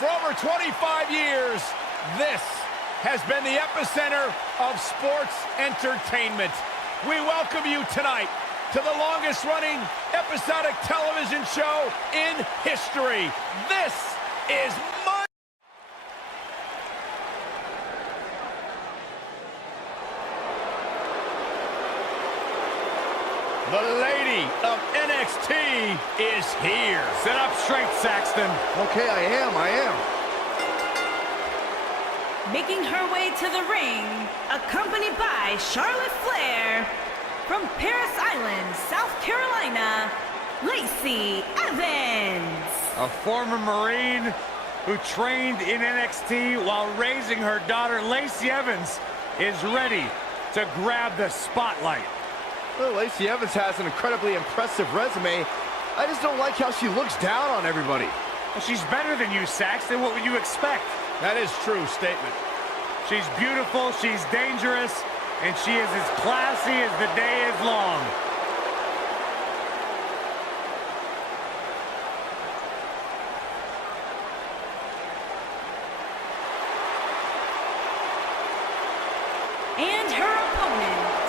For over 25 years, this has been the epicenter of sports entertainment. We welcome you tonight to the longest-running episodic television show in history. This is the lady of NXT is here. Sit up straight, Saxton. Okay, I am. Making her way to the ring, accompanied by Charlotte Flair, from Paris Island, South Carolina, Lacey Evans. A former Marine who trained in NXT while raising her daughter, Lacey Evans, is ready to grab the spotlight. Well, Lacey Evans has an incredibly impressive resume. I just don't like how she looks down on everybody. Well, she's better than you, Saxton. What would you expect? That is true statement. She's beautiful, she's dangerous, and she is as classy as the day is long. And her opponent,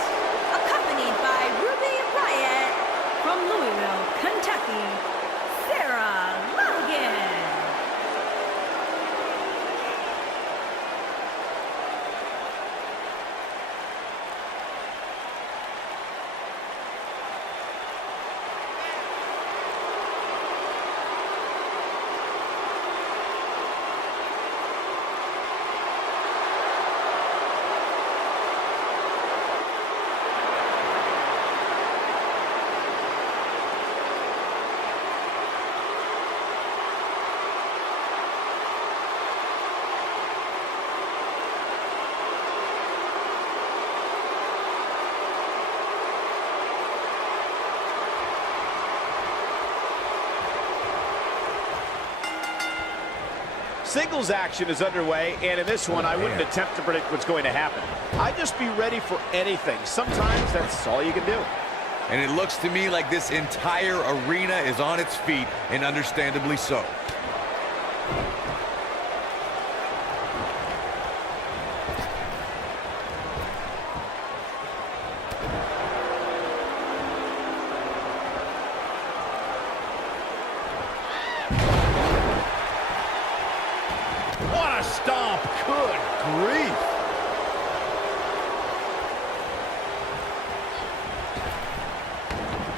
accompanied by Ruby Riott, from Louisville, Kentucky, Sarah Logan. Singles action is underway, and in this one, I wouldn't attempt to predict what's going to happen. I'd just be ready for anything. Sometimes that's all you can do. And it looks to me like this entire arena is on its feet, and understandably so. What a stomp. Good grief.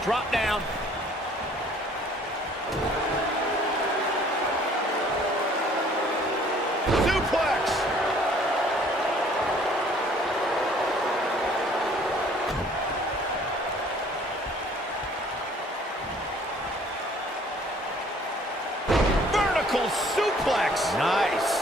Drop down. Suplex. Vertical suplex. Nice.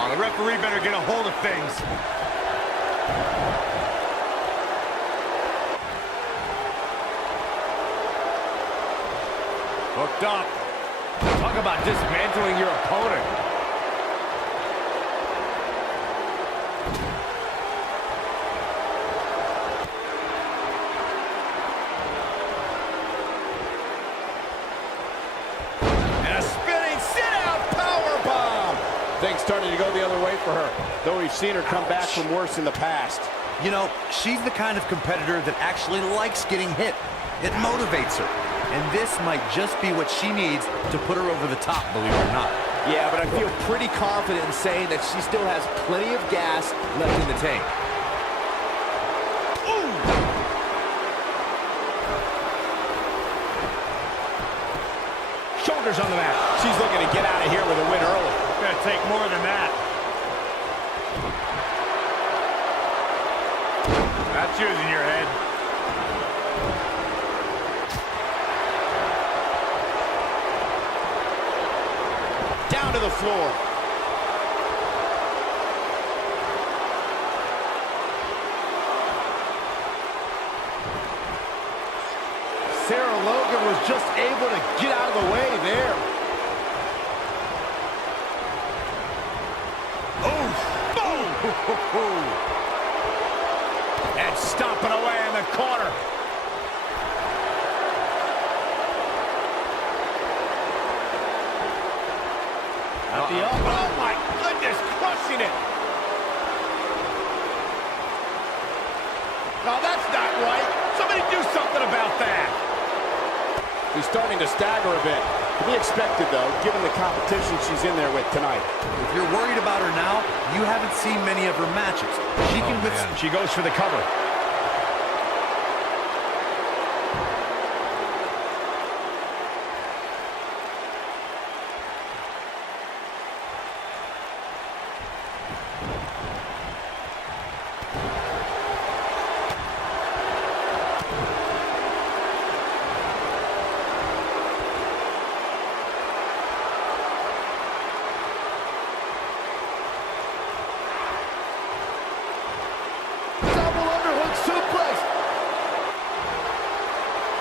Oh, the referee better get a hold of things. Hooked up. Talk about dismantling your opponent. And a spinning sit-out powerbomb. Things starting to go the other way for her, though we've seen her come back from worse in the past. You know, she's the kind of competitor that actually likes getting hit. It motivates her. And this might just be what she needs to put her over the top, believe it or not. Yeah, but I feel pretty confident in saying that she still has plenty of gas left in the tank. Ooh. Shoulders on the mat. She's looking to get out of here with a win early. Gonna take more than that. Not choosing your head. Down to the floor. Sarah Logan was just able to get out of the way there. And stomping away in the corner. Oh, that's not right. Somebody do something about that. She's starting to stagger a bit. To be expected, though, given the competition she's in there with tonight. If you're worried about her now, you haven't seen many of her matches. She can She goes for the cover.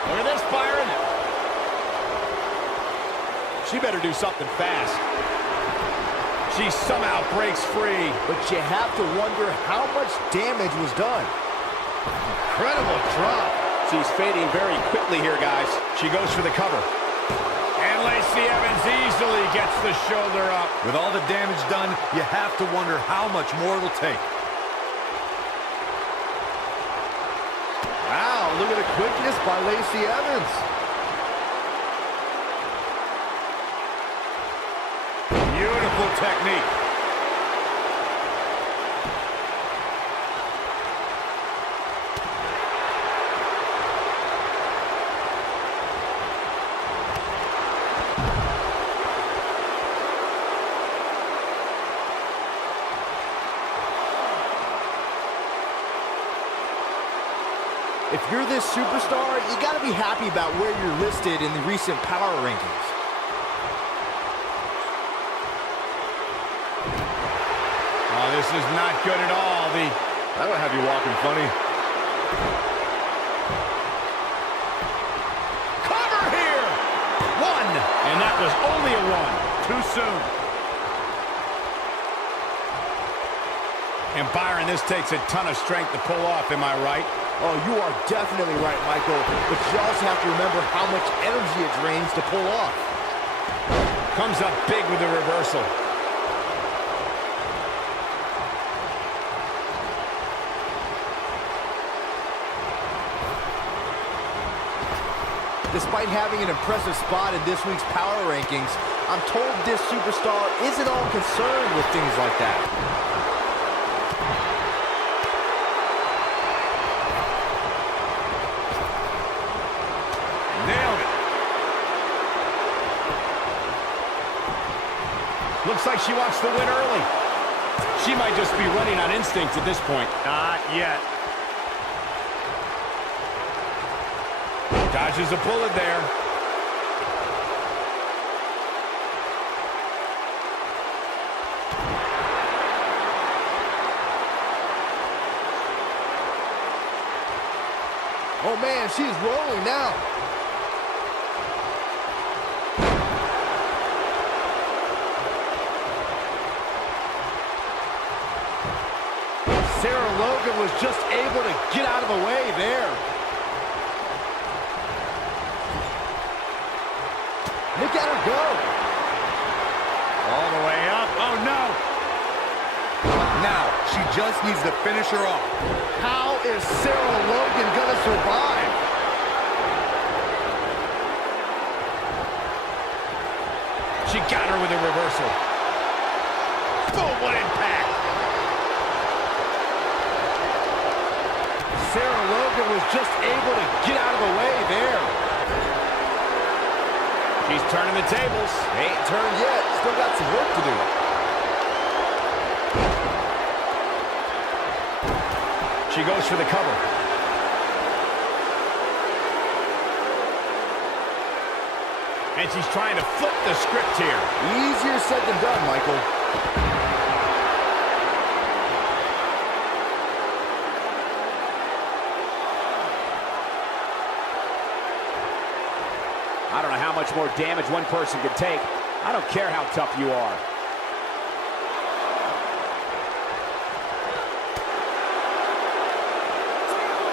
Look at this, Byron. She better do something fast. She somehow breaks free. But you have to wonder how much damage was done. Incredible drop. She's fading very quickly here, guys. She goes for the cover. And Lacey Evans easily gets the shoulder up. With all the damage done, you have to wonder how much more it'll take. Wow, look at the quickness by Lacey Evans. Beautiful technique. If you're this superstar, you got to be happy about where you're listed in the recent power rankings. Oh, this is not good at all. That'll have you walking funny. Cover here! One! And that was only a one. Too soon. And Byron, this takes a ton of strength to pull off, am I right? Oh, you are definitely right, Michael. But you also have to remember how much energy it drains to pull off. Comes up big with the reversal. Despite having an impressive spot in this week's power rankings, I'm told this superstar isn't all concerned with things like that. Nailed it. Looks like she wants to win early. She might just be running on instinct at this point. Not yet. Dodges a bullet there. Oh man, she's rolling now. Sarah Logan was just able to get out of the way there. Look at her go. All the way up. Oh, no. Now, she just needs to finish her off. How is Sarah Logan going to survive? She got her with a reversal. Boom, what impact. Sarah Logan was just able to get out of the way there. She's turning the tables. Ain't turned yet. Still got some work to do. She goes for the cover. And she's trying to flip the script here. Easier said than done, Michael. I don't know how much more damage one person can take. I don't care how tough you are.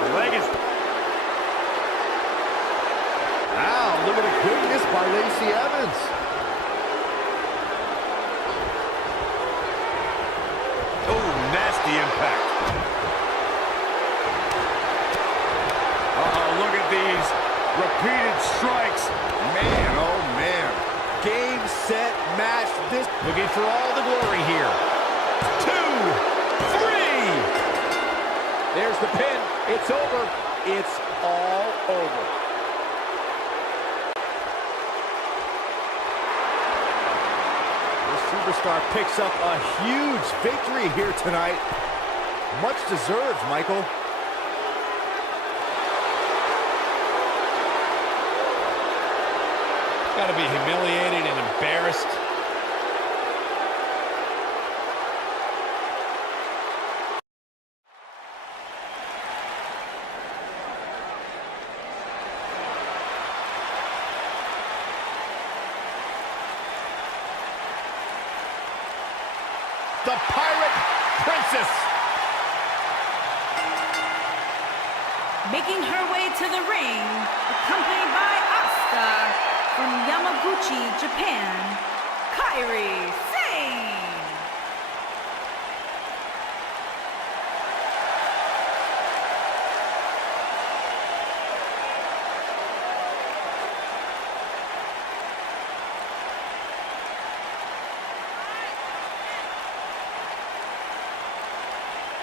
The leg is... Wow, look at the quickness by Lacey Evans. Oh, nasty impact. for all the glory here. 2, 3. There's the pin. It's over. It's all over. The superstar picks up a huge victory here tonight. Much deserved, Michael. Got to be humiliated and embarrassed. The Pirate Princess. Making her way to the ring, accompanied by Asuka from Yamaguchi, Japan, Kairi Sane.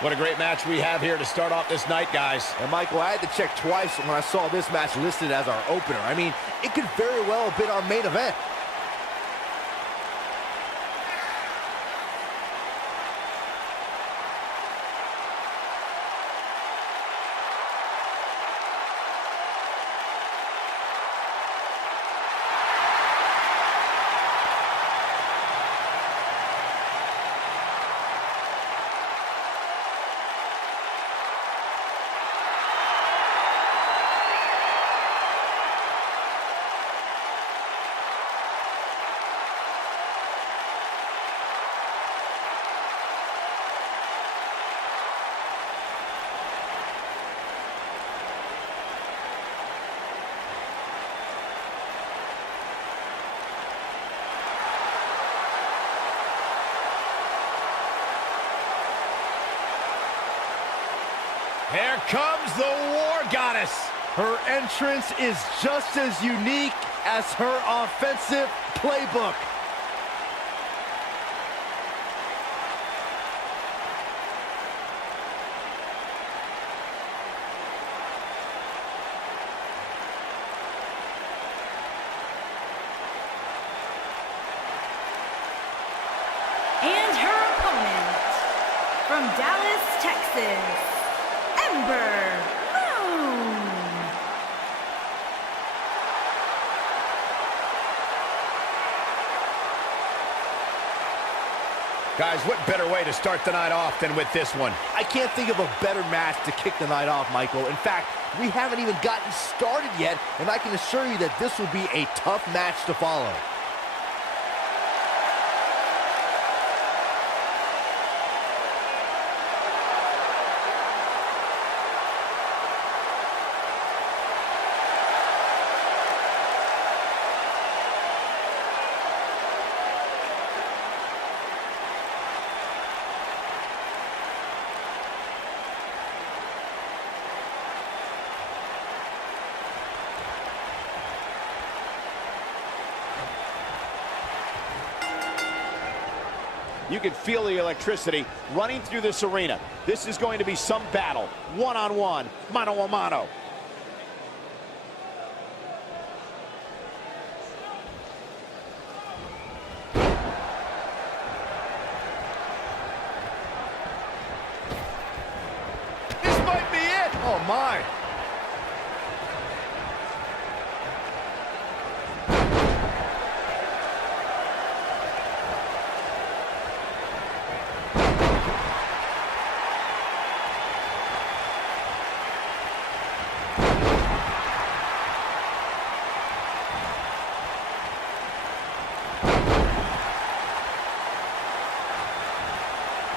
What a great match we have here to start off this night, guys. And Michael, I had to check twice when I saw this match listed as our opener. I mean, it could very well have been our main event. Here comes the War Goddess. Her entrance is just as unique as her offensive playbook. And her opponent, from Dallas, Texas, Ember Moon. Guys, what better way to start the night off than with this one? I can't think of a better match to kick the night off, Michael. In fact, we haven't even gotten started yet, and I can assure you that this will be a tough match to follow. You can feel the electricity running through this arena. This is going to be some battle. One-on-one, mano-a-mano. This might be it. Oh, my.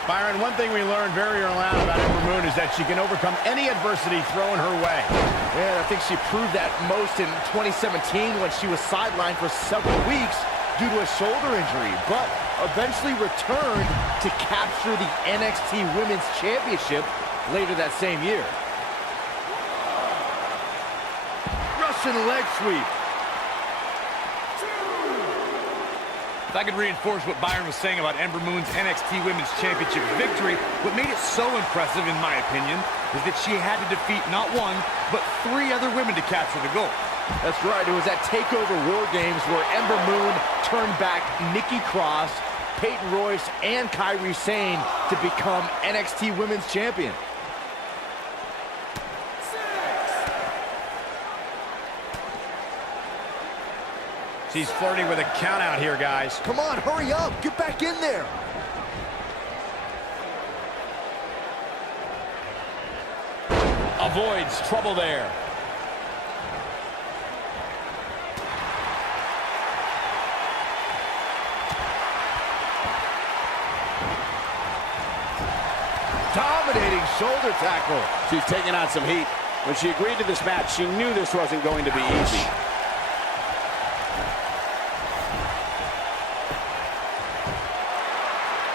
Byron, one thing we learned very early on about Ember Moon is that she can overcome any adversity thrown her way. Yeah, I think she proved that most in 2017 when she was sidelined for several weeks due to a shoulder injury, but eventually returned to capture the NXT Women's Championship later that same year. Russian leg sweep. If I could reinforce what Byron was saying about Ember Moon's NXT Women's Championship victory, what made it so impressive, in my opinion, is that she had to defeat not one, but 3 other women to capture the gold. That's right. It was at TakeOver War Games where Ember Moon turned back Nikki Cross, Peyton Royce, and Kairi Sane to become NXT Women's Champion. She's flirting with a count out here, guys. Come on, hurry up. Get back in there. Avoids trouble there. Dominating shoulder tackle. She's taking on some heat. When she agreed to this match, she knew this wasn't going to be easy.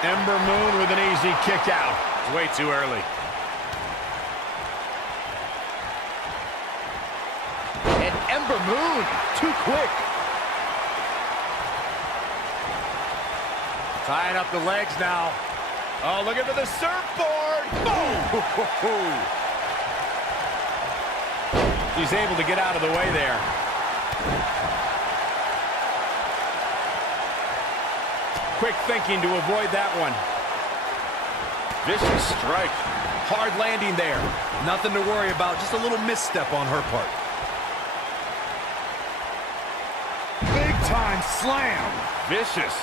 Ember Moon with an easy kick out. Way too early. And Ember Moon, too quick. Tying up the legs now. Oh, looking for the surfboard. Boom! She's able to get out of the way there. Quick thinking to avoid that one. Vicious strike. Hard landing there. Nothing to worry about, just a little misstep on her part. Big time slam. Vicious.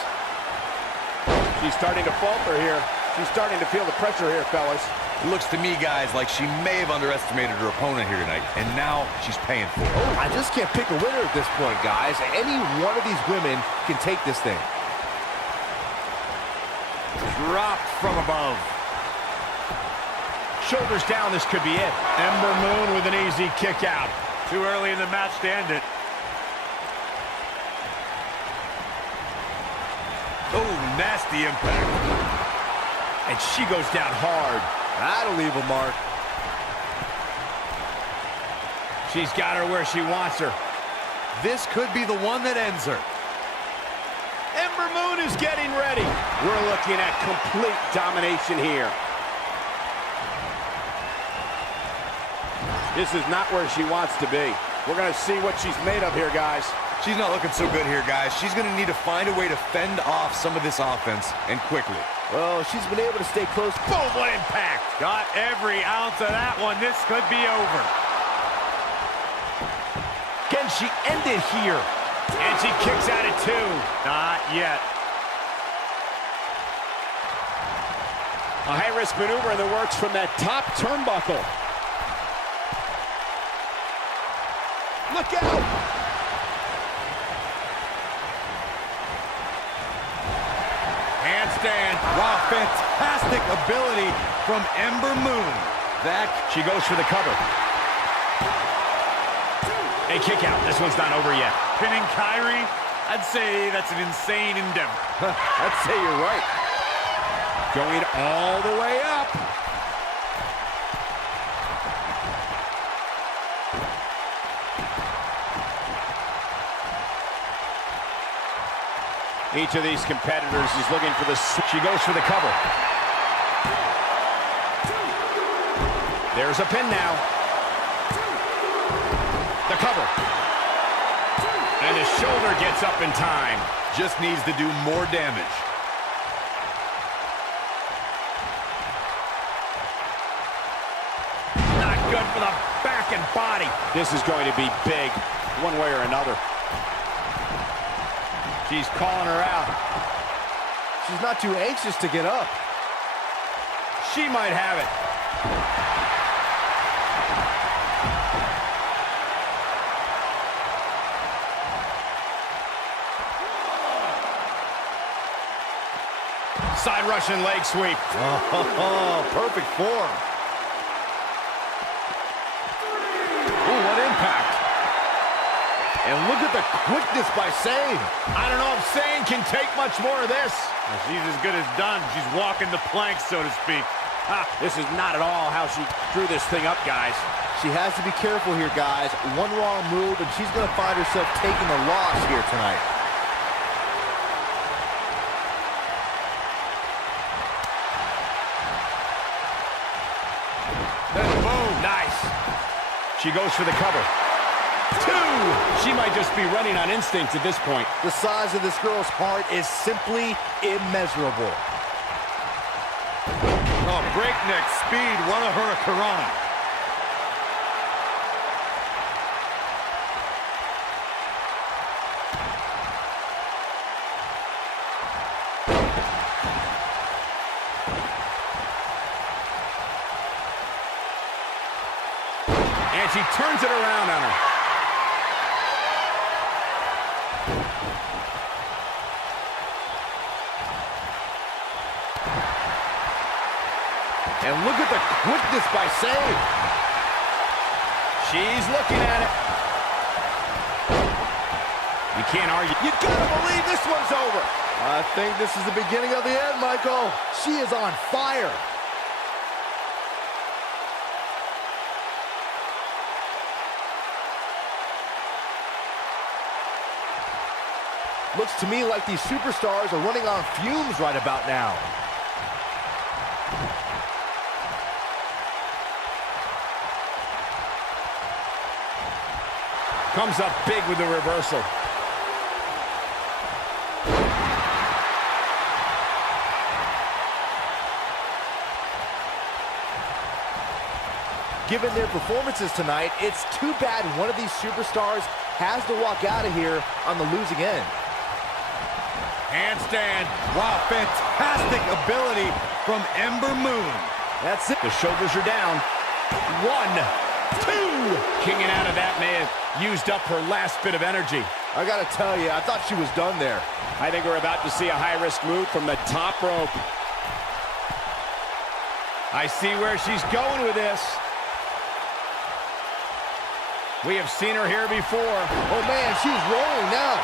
She's starting to falter here. She's starting to feel the pressure here, fellas. It looks to me, guys, like she may have underestimated her opponent here tonight, and now she's paying for it. Oh, I just can't pick a winner at this point, guys. Any one of these women can take this thing. Dropped from above. Shoulders down, this could be it. Ember Moon with an easy kick out. Too early in the match to end it. Oh, nasty impact. And she goes down hard. That'll leave a mark. She's got her where she wants her. This could be the one that ends her. Ember Moon is getting ready. We're looking at complete domination here. This is not where she wants to be. We're going to see what she's made of here, guys. She's not looking so good here, guys. She's going to need to find a way to fend off some of this offense, and quickly. Well, she's been able to stay close. Boom, what impact. Got every ounce of that one. This could be over. Can she end it here? And she kicks out at 2. Not yet. A high-risk maneuver in the works from that top turnbuckle. Look out! Handstand. Wow, fantastic ability from Ember Moon. She goes for the cover. A kick out. This one's not over yet. Pinning Kairi, I'd say that's an insane endeavor. I'd say you're right. Going all the way up. Each of these competitors is looking for the... She goes for the cover. There's a pin now. The cover. And the shoulder gets up in time. Just needs to do more damage. Not good for the back and body. This is going to be big, one way or another. She's calling her out. She's not too anxious to get up. She might have it. Side Russian leg sweep. Oh, perfect form. Ooh, what impact. And look at the quickness by Sane. I don't know if Sane can take much more of this. She's as good as done. She's walking the plank, so to speak. This is not at all how she drew this thing up, guys. She has to be careful here, guys. One wrong move, and she's going to find herself taking the loss here tonight. She goes for the cover. 2! She might just be running on instinct at this point. The size of this girl's heart is simply immeasurable. Oh, breakneck speed, one of her Karana. And she turns it around on her. And look at the quickness by save. She's looking at it. You can't argue. You gotta believe this one's over. I think this is the beginning of the end, Michael. She is on fire. Looks to me like these superstars are running on fumes right about now. Comes up big with the reversal. Given their performances tonight, it's too bad one of these superstars has to walk out of here on the losing end. Handstand. Wow, fantastic ability from Ember Moon. That's it. The shoulders are down. 1, 2. Kicking out of that may have used up her last bit of energy. I gotta tell you, I thought she was done there. I think we're about to see a high-risk move from the top rope. I see where she's going with this. We have seen her here before. Oh man, she's rolling now.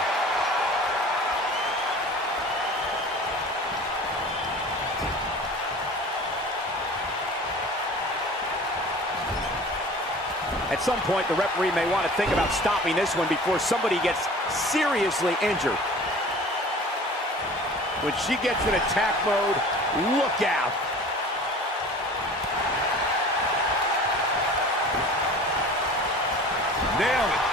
At some point, the referee may want to think about stopping this one before somebody gets seriously injured. When she gets in attack mode, look out. Nailed it.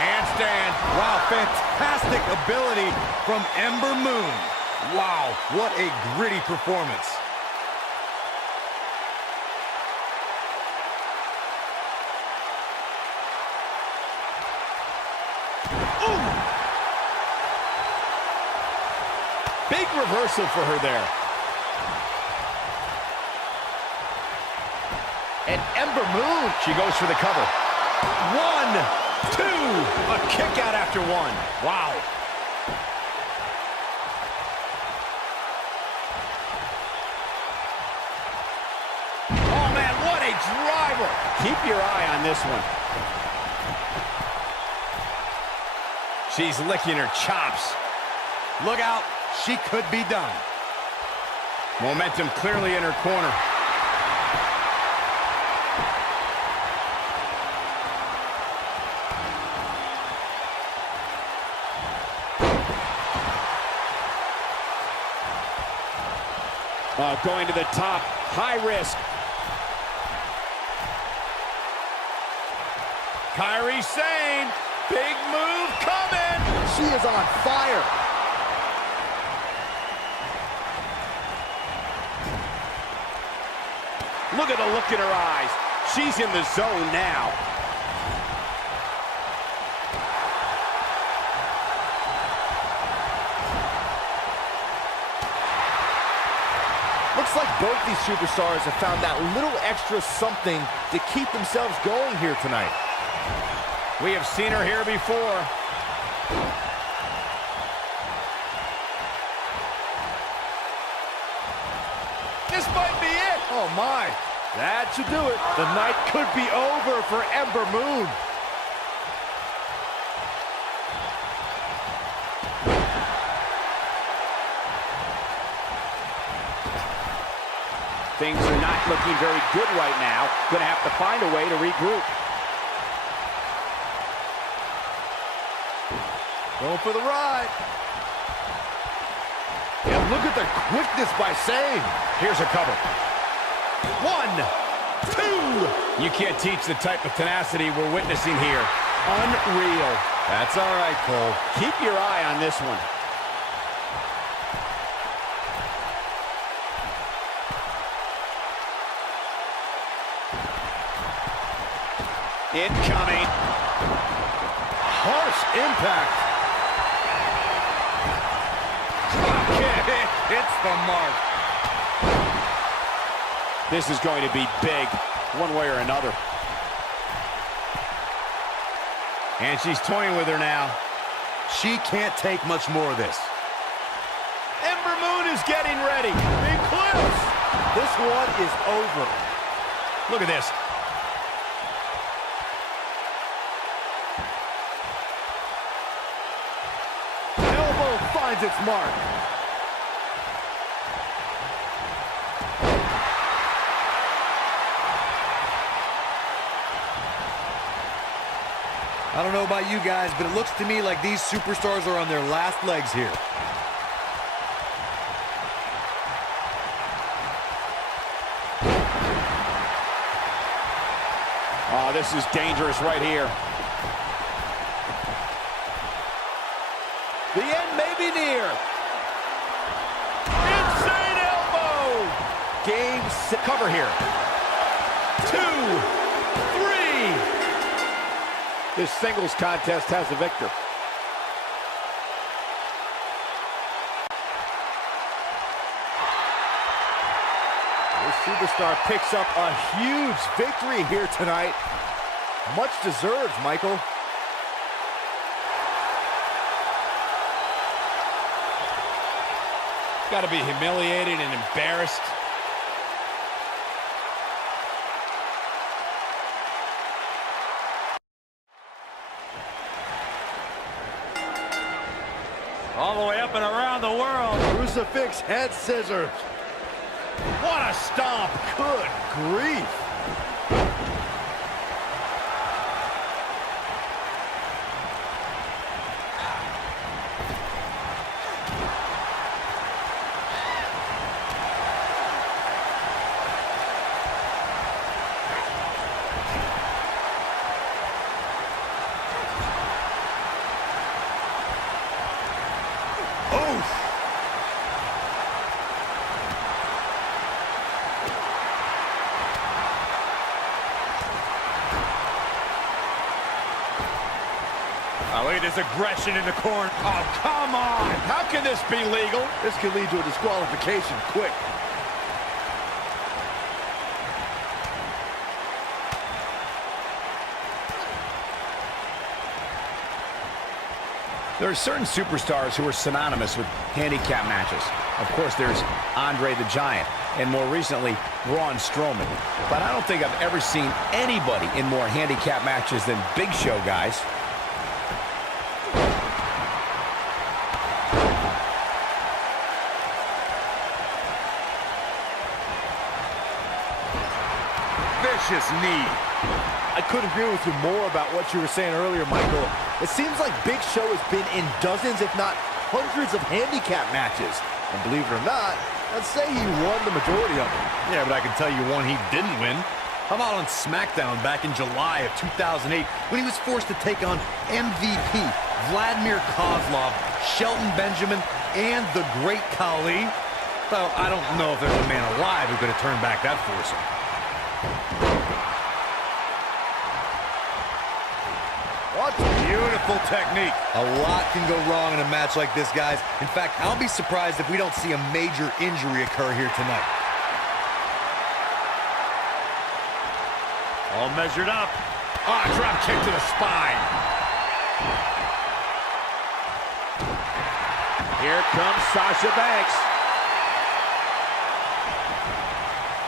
Handstand. Wow, fantastic ability from Ember Moon. Wow, what a gritty performance. Big reversal for her there. And Ember Moon. She goes for the cover. 1, 2. A kick out after 1. Wow. Oh, man, what a driver. Keep your eye on this one. She's licking her chops. Look out, she could be done. Momentum clearly in her corner. Going to the top, high risk. Kairi Sane, big move coming. She is on fire. Look at the look in her eyes. She's in the zone now. Looks like both these superstars have found that little extra something to keep themselves going here tonight. We have seen her here before. This might be it. Oh my, that should do it. The night could be over for Ember Moon. Things are not looking very good right now. Gonna have to find a way to regroup. Going for the ride. And look at the quickness by Sane. Here's a cover. 1, 2. You can't teach the type of tenacity we're witnessing here. Unreal. That's all right, Cole. Keep your eye on this one. Incoming. Harsh impact. It's the mark. This is going to be big, one way or another. And she's toying with her now. She can't take much more of this. Ember Moon is getting ready. Big close. This one is over. Look at this. Elbow finds its mark. I don't know about you guys, but it looks to me like these superstars are on their last legs here. Oh, this is dangerous right here. The end may be near. Insane elbow. Game, set, cover here. 2, 3. This singles contest has a victor. This superstar picks up a huge victory here tonight. Much deserved, Michael. Got to be humiliated and embarrassed. All the way up and around the world. Crucifix head scissors. What a stomp. Good grief. Oh, look at this aggression in the corner. Oh, come on. How can this be legal? This could lead to a disqualification quick. There are certain superstars who are synonymous with handicap matches. Of course, there's Andre the Giant, and more recently, Braun Strowman. But I don't think I've ever seen anybody in more handicap matches than Big Show guys. Vicious knee. I couldn't agree with you more about what you were saying earlier, Michael. It seems like Big Show has been in dozens, if not hundreds of handicap matches. And believe it or not, I'd say he won the majority of them. Yeah, but I can tell you one he didn't win. How about on SmackDown back in July of 2008 when he was forced to take on MVP, Vladimir Kozlov, Shelton Benjamin, and the Great Khali? Well, I don't know if there's a man alive who could have turned back that foursome. What beautiful technique. A lot can go wrong in a match like this, guys. In fact, I'll be surprised if we don't see a major injury occur here tonight. All measured up. Ah, drop kick to the spine. Here comes Sasha Banks.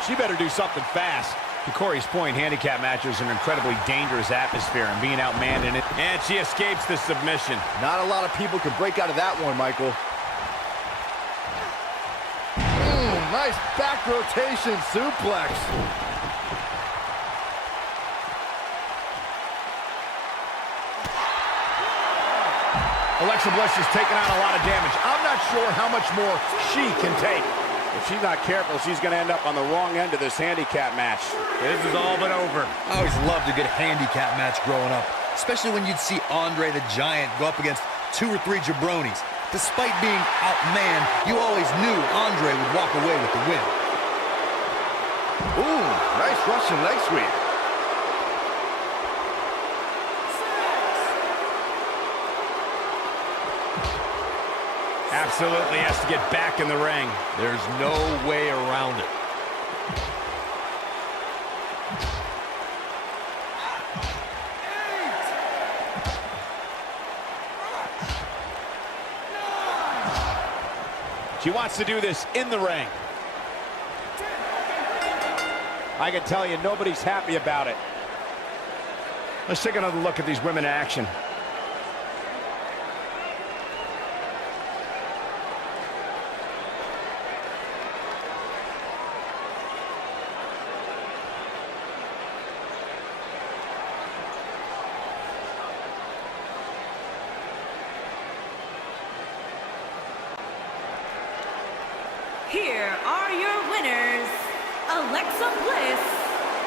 She better do something fast. To Corey's point, handicap matches are an incredibly dangerous atmosphere, and being outmanned in it. And she escapes the submission. Not a lot of people could break out of that one, Michael. Nice back rotation suplex. Alexa Bliss has taken on a lot of damage. I'm not sure how much more she can take. If she's not careful, she's going to end up on the wrong end of this handicap match. This is all but over. I always loved a good handicap match growing up, especially when you'd see Andre the Giant go up against 2 or 3 jabronis. Despite being outmanned, you always knew Andre would walk away with the win. Ooh, nice Russian leg sweep. Absolutely has to get back in the ring. There's no way around it. She wants to do this in the ring. I can tell you, nobody's happy about it. Let's take another look at these women in action. Here are your winners, Alexa Bliss,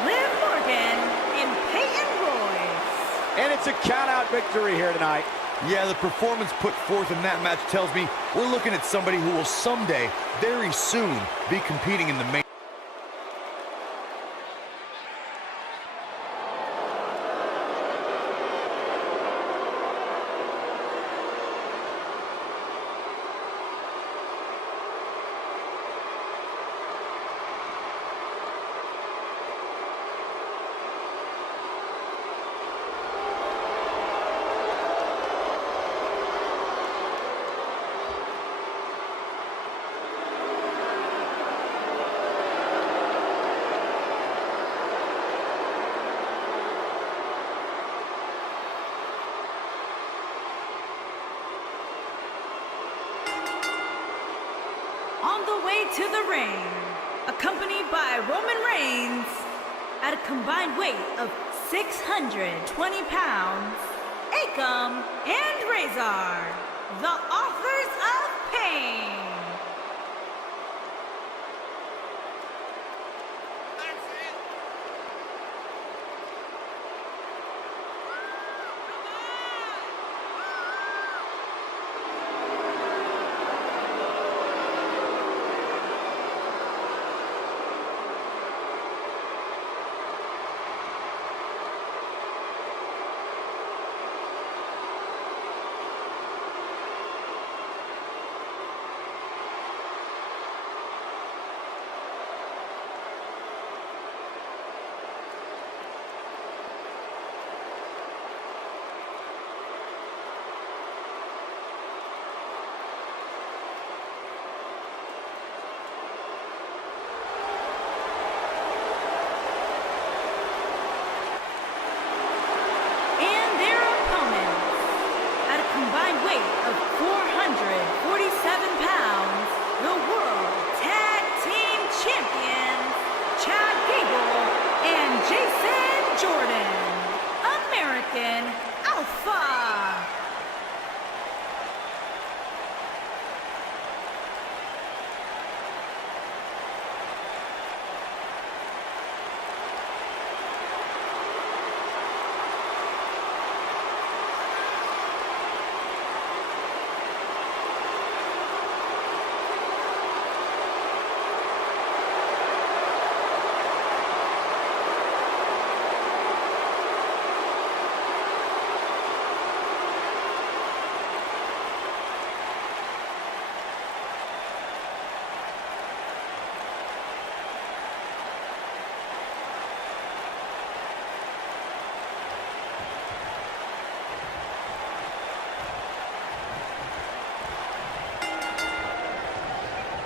Liv Morgan, and Peyton Royce. And it's a count-out victory here tonight. Yeah, the performance put forth in that match tells me we're looking at somebody who will someday, very soon, be competing in the main. On the way to the ring, accompanied by Roman Reigns, at a combined weight of 620 pounds, Akam and Razor, the authors of pain. Of 447 pounds, the World Tag Team Champions, Chad Gable and Jason Jordan, American Alpha.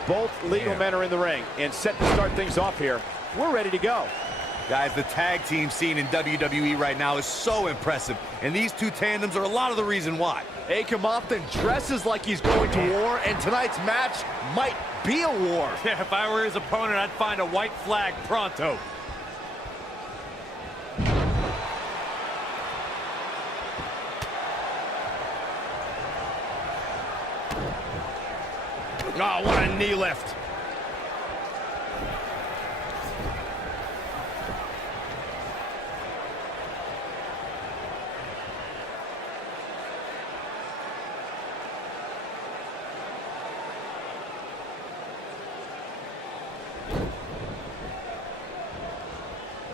Both legal men are in the ring and set to start things off here. We're ready to go. Guys, the tag team scene in WWE right now is so impressive, and these two tandems are a lot of the reason why. Akam often dresses like he's going to war, and tonight's match might be a war. Yeah, if I were his opponent, I'd find a white flag pronto. Oh, what a knee lift.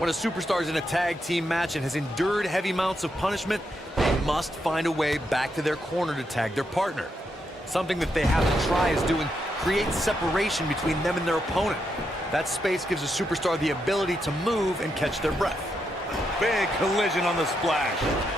When a superstar is in a tag team match and has endured heavy amounts of punishment, they must find a way back to their corner to tag their partner. Something that they have to try is doing creates separation between them and their opponent. That space gives a superstar the ability to move and catch their breath. Big collision on the splash.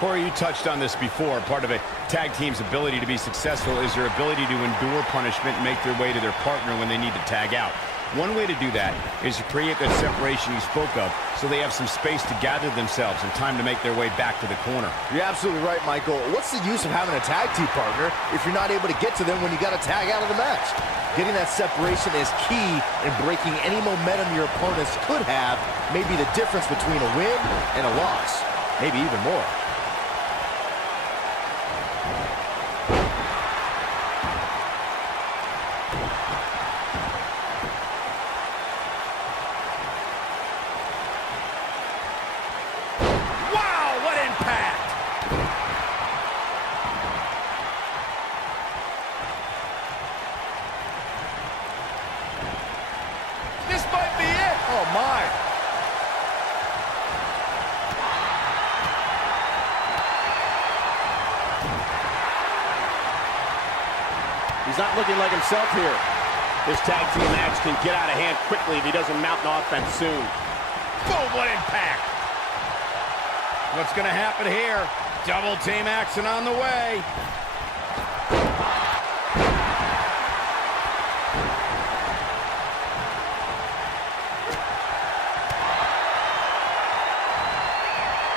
Corey, you touched on this before. Part of a tag team's ability to be successful is their ability to endure punishment and make their way to their partner when they need to tag out. One way to do that is to create that separation you spoke of so they have some space to gather themselves and time to make their way back to the corner. You're absolutely right, Michael. What's the use of having a tag team partner if you're not able to get to them when you got to tag out of the match? Getting that separation is key in breaking any momentum your opponents could have, maybe the difference between a win and a loss, maybe even more. He's not looking like himself here. This tag team match can get out of hand quickly if he doesn't mount an offense soon. Boom, what impact! What's going to happen here? Double team action on the way.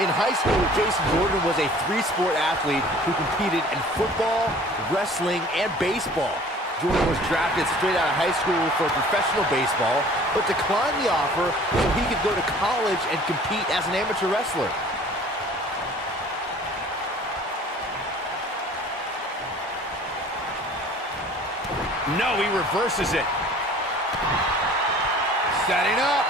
In high school, Jason Jordan was a three-sport athlete who competed in football, wrestling, and baseball. Jordan was drafted straight out of high school for professional baseball, but declined the offer so he could go to college and compete as an amateur wrestler. No, he reverses it. Setting up.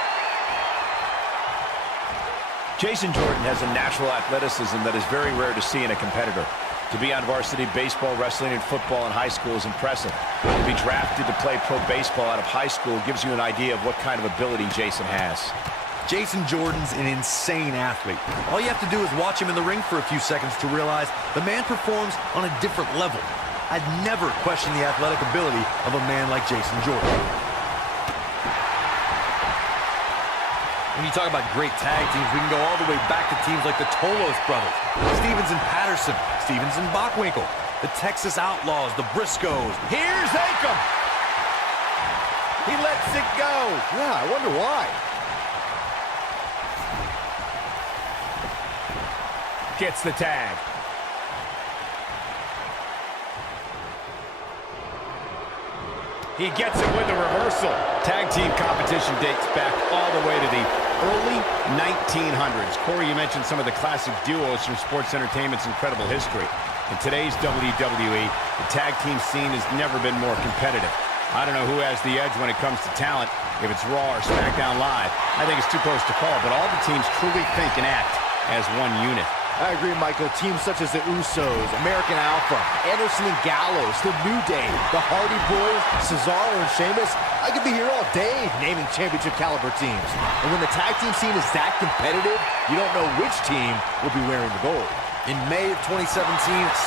Jason Jordan has a natural athleticism that is very rare to see in a competitor. To be on varsity baseball, wrestling, and football in high school is impressive. To be drafted to play pro baseball out of high school gives you an idea of what kind of ability Jason has. Jason Jordan's an insane athlete. All you have to do is watch him in the ring for a few seconds to realize the man performs on a different level. I'd never question the athletic ability of a man like Jason Jordan. When you talk about great tag teams, we can go all the way back to teams like the Tolos brothers, Stevens and Patterson, Stevens and Bockwinkel, the Texas Outlaws, the Briscoes. Here's Akam. He lets it go. Yeah, I wonder why. Gets the tag. He gets it with a reversal. Tag team competition dates back all the way to the early 1900s. Corey, you mentioned some of the classic duos from sports entertainment's incredible history. In today's WWE, the tag team scene has never been more competitive. I don't know who has the edge when it comes to talent, if it's Raw or SmackDown Live. I think it's too close to call, but all the teams truly think and act as one unit. I agree, Michael. Teams such as the Usos, American Alpha, Anderson and Gallows, The New Day, the Hardy Boys, Cesaro and Sheamus. I could be here all day naming championship caliber teams. And when the tag team scene is that competitive, you don't know which team will be wearing the gold. In May of 2017,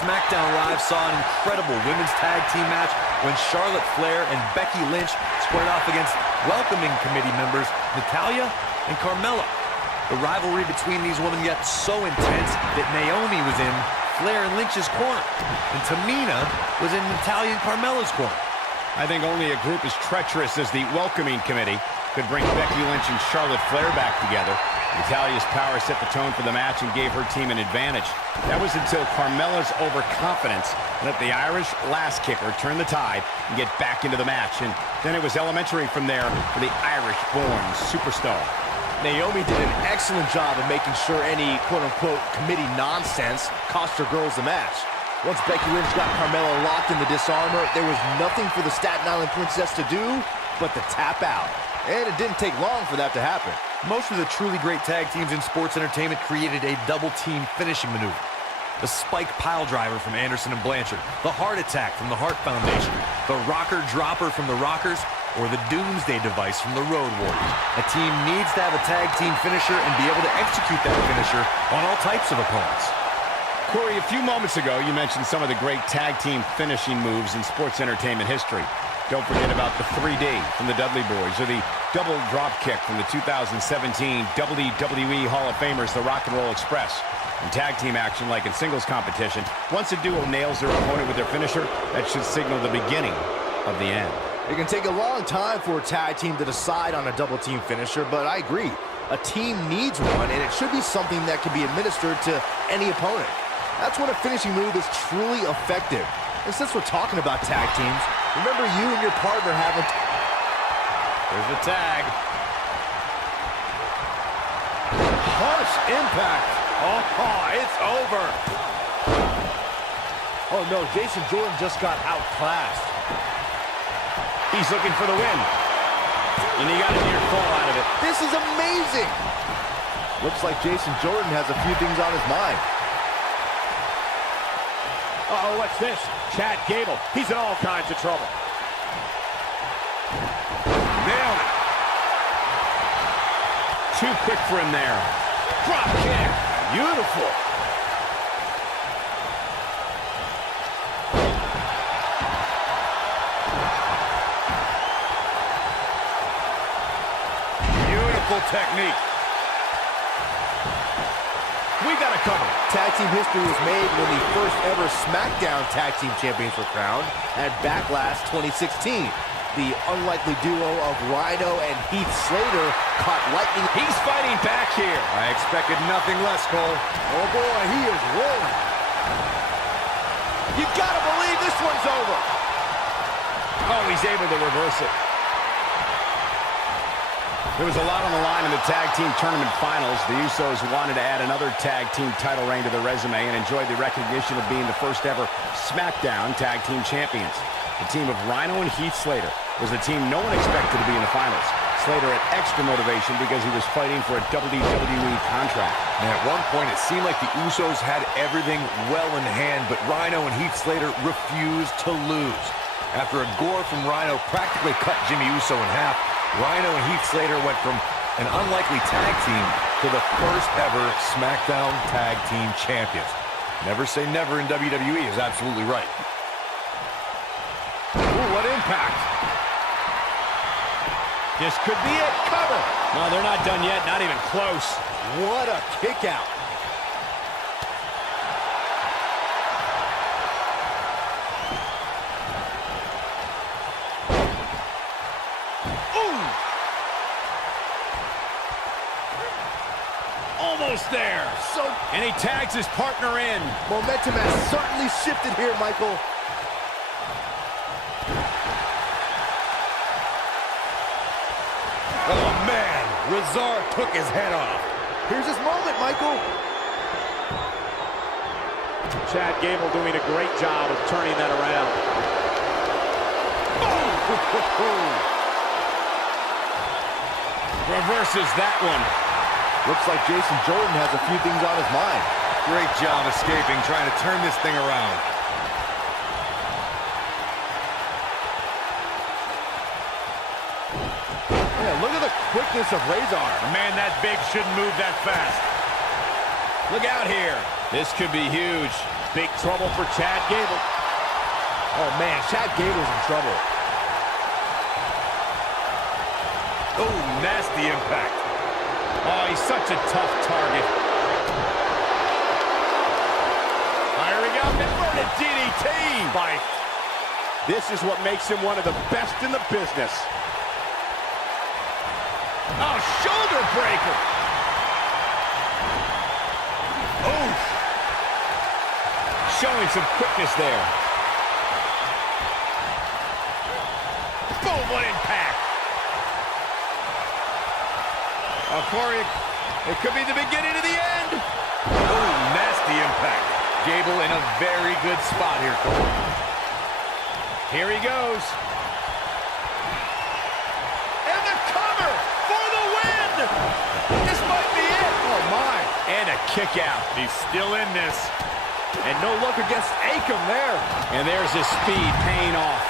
SmackDown Live saw an incredible women's tag team match when Charlotte Flair and Becky Lynch squared off against welcoming committee members Natalya and Carmella. The rivalry between these women got so intense that Naomi was in Flair and Lynch's corner, and Tamina was in Natalya and Carmella's corner. I think only a group as treacherous as the welcoming committee could bring Becky Lynch and Charlotte Flair back together. Natalya's power set the tone for the match and gave her team an advantage. That was until Carmella's overconfidence let the Irish lass kicker turn the tide and get back into the match. And then it was elementary from there for the Irish-born superstar. Naomi did an excellent job of making sure any quote-unquote committee nonsense cost her girls the match. Once Becky Lynch got Carmella locked in the disarmor, there was nothing for the Staten Island Princess to do but to tap out. And it didn't take long for that to happen. Most of the truly great tag teams in sports entertainment created a double-team finishing maneuver. The spike pile driver from Anderson and Blanchard. The heart attack from the Hart Foundation. The rocker dropper from the Rockers. Or the doomsday device from the Road Warriors. A team needs to have a tag team finisher and be able to execute that finisher on all types of opponents. Corey, a few moments ago, you mentioned some of the great tag team finishing moves in sports entertainment history. Don't forget about the 3D from the Dudley Boys, or the double drop kick from the 2017 WWE Hall of Famers, the Rock and Roll Express. In tag team action, like in singles competition, once a duo nails their opponent with their finisher, that should signal the beginning of the end. It can take a long time for a tag team to decide on a double team finisher, but I agree. A team needs one, and it should be something that can be administered to any opponent. That's when a finishing move is truly effective. And since we're talking about tag teams, remember you and your partner having... There's the tag. Harsh impact. Oh, it's over. Oh no, Jason Jordan just got outclassed. He's looking for the win. And he got a near fall out of it. This is amazing. Looks like Jason Jordan has a few things on his mind. Uh-oh, what's this? Chad Gable. He's in all kinds of trouble. Nailed it. Too quick for him there. Drop kick. Beautiful. Beautiful technique. We got a cover. Tag team history was made when the first ever SmackDown Tag Team Champions were crowned at Backlash 2016. The unlikely duo of Rhino and Heath Slater caught lightning. He's fighting back here. I expected nothing less, Cole. Oh boy, he is rolling. You gotta believe this one's over. Oh, he's able to reverse it. There was a lot on the line in the tag team tournament finals. The Usos wanted to add another tag team title reign to their resume and enjoyed the recognition of being the first ever SmackDown Tag Team Champions. The team of Rhino and Heath Slater was the team no one expected to be in the finals. Slater had extra motivation because he was fighting for a WWE contract. And at one point, it seemed like the Usos had everything well in hand, but Rhino and Heath Slater refused to lose. After a gore from Rhino practically cut Jimmy Uso in half, Rhino and Heath Slater went from an unlikely tag team to the first ever SmackDown Tag Team Champions. Never say never in WWE is absolutely right. Ooh, what impact. This could be it. Cover. No, they're not done yet. Not even close. What a kick out. Almost there. And he tags his partner in. Momentum has certainly shifted here, Michael. Oh, man. Rezar took his head off. Here's his moment, Michael. Chad Gable doing a great job of turning that around. Oh! Reverses that one. Looks like Jason Jordan has a few things on his mind. Great job escaping, trying to turn this thing around. Yeah, look at the quickness of Rezar. A man that big shouldn't move that fast. Look out here. This could be huge. Big trouble for Chad Gable. Oh, man, Chad Gable's in trouble. Oh, nasty impact. Oh, he's such a tough target. Firing up, inverted DDT. Fight. This is what makes him one of the best in the business. Oh, shoulder breaker. Oh. Showing some quickness there. Boom, what impact. Oh, Corey, it could be the beginning of the end. Oh, nasty impact. Gable in a very good spot here, Cole. Here he goes. And the cover for the win. This might be it. Oh, my. And a kick out. He's still in this. And no look against Akam there. And there's his speed paying off.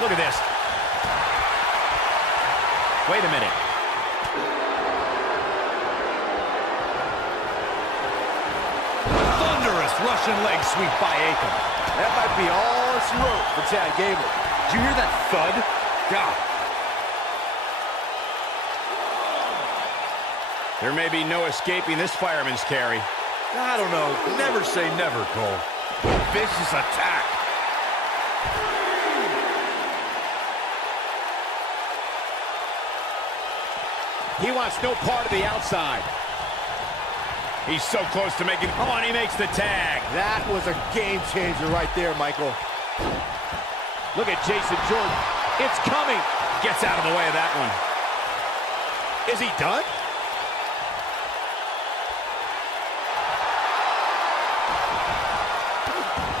Look at this. Wait a minute. Thunderous Russian leg sweep by Akam. That might be all she wrote for Chad Gable. Did you hear that thud? God. There may be no escaping this fireman's carry. I don't know. Never say never, Cole. Vicious attack. He wants no part of the outside. He's so close to making... Oh, and he makes the tag. That was a game changer right there, Michael. Look at Jason Jordan. It's coming. Gets out of the way of that one. Is he done?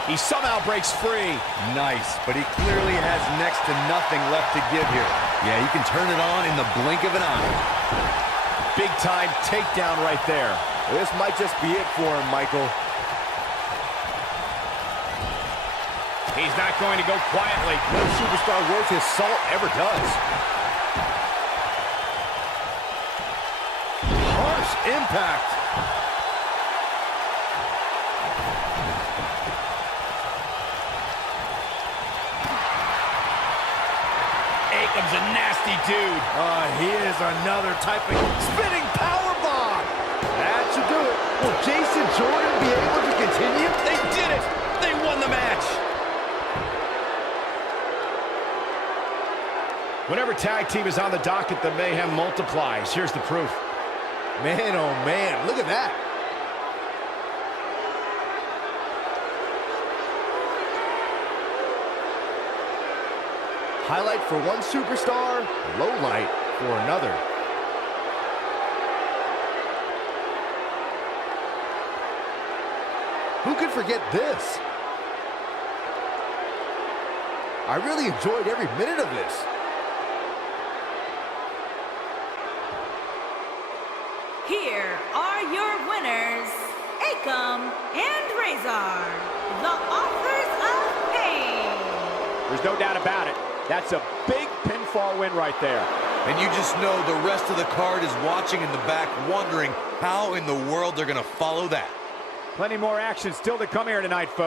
He somehow breaks free. Nice, but he clearly has next to nothing left to give here. Yeah, you can turn it on in the blink of an eye. Big time takedown right there. This might just be it for him, Michael. He's not going to go quietly. No superstar worth his salt ever does. Harsh impact. Akam's a nasty dude. He is another type of spinning powerbomb. That should do it. Will Jason Jordan be able to continue? They did it. They won the match. Whenever tag team is on the docket, the mayhem multiplies. Here's the proof. Man, oh man, look at that. Highlight for one superstar, low light for another. Who could forget this? I really enjoyed every minute of this. Here are your winners, Akam and Razor, the authors of pain. There's no doubt about it. That's a big pinfall win right there. And you just know the rest of the card is watching in the back, wondering how in the world they're going to follow that. Plenty more action still to come here tonight, folks.